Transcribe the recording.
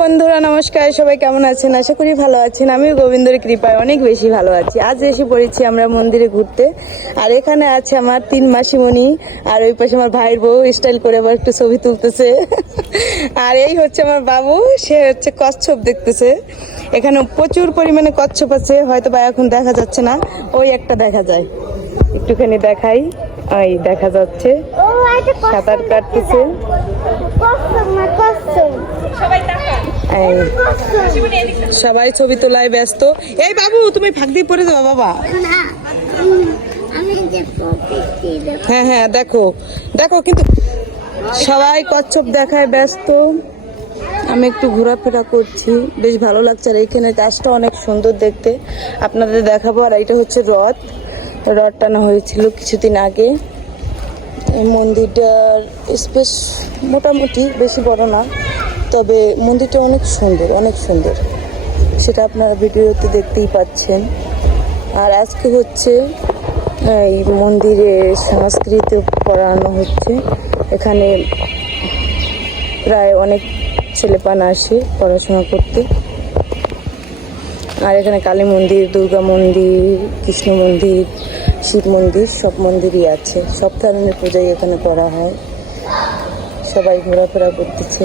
বন্ধুরা নমস্কার। সবাই কেমন আছেন? আশা করি ভালো আছেন। আমিও গোবিন্দর কৃপায় অনেক বেশি ভালো আছি। আজ এসে পড়েছি আমরা মন্দিরে ঘুরতে। আর এখানে আছে আমার তিন মাসিমণি আর ওই পাশে আমার ভাইয়ের বউ স্টাইল করে আবার একটু ছবি তুলতেছে। আর এই হচ্ছে আমার বাবু সে হচ্ছে কচ্ছপ দেখতেছে। এখানে প্রচুর পরিমাণে কচ্ছপ আছে হয়তো বা এখন দেখা যাচ্ছে না। ওই একটা দেখা যায়। একটুখানি দেখাই। ওই দেখা যাচ্ছে। সাঁতার কাটতেছে কসম না কসম এই কসম সবাই ছবি তোলায় ব্যস্ত। এই বাবু, তুমি ফাঁক দিয়ে পড়ে যাও, বাবা। হ্যাঁ হ্যাঁ দেখো। দেখো, কিন্তু সবাই কচ্ছপ দেখায় ব্যস্ত। আমি একটু ঘোরাফেরা করছি। বেশ ভালো লাগছে আর এইখানে গাছটা অনেক সুন্দর দেখতে। আপনাদের দেখাবো, আর এটা হচ্ছে রথ। রথ টানা হয়েছিল কিছুদিন আগে। এই মন্দিরটার স্পেস মোটামুটি বেশি বড় না। তবে মন্দিরটা অনেক সুন্দর অনেক সুন্দর। সেটা আপনারা ভিডিওতে দেখতেই পাচ্ছেন। আর আজকে হচ্ছে এই মন্দিরে সংস্কৃত পড়ানো হচ্ছে। এখানে প্রায় অনেক ছেলেপান আসে পড়াশোনা করতে। আর এখানে কালী মন্দির, দুর্গা মন্দির, কৃষ্ণ মন্দির, শিব মন্দির, সব মন্দিরই আছে। সব ধরনের পূজাই এখানে করা হয়। সবাই ঘোরাফেরা করতেছে।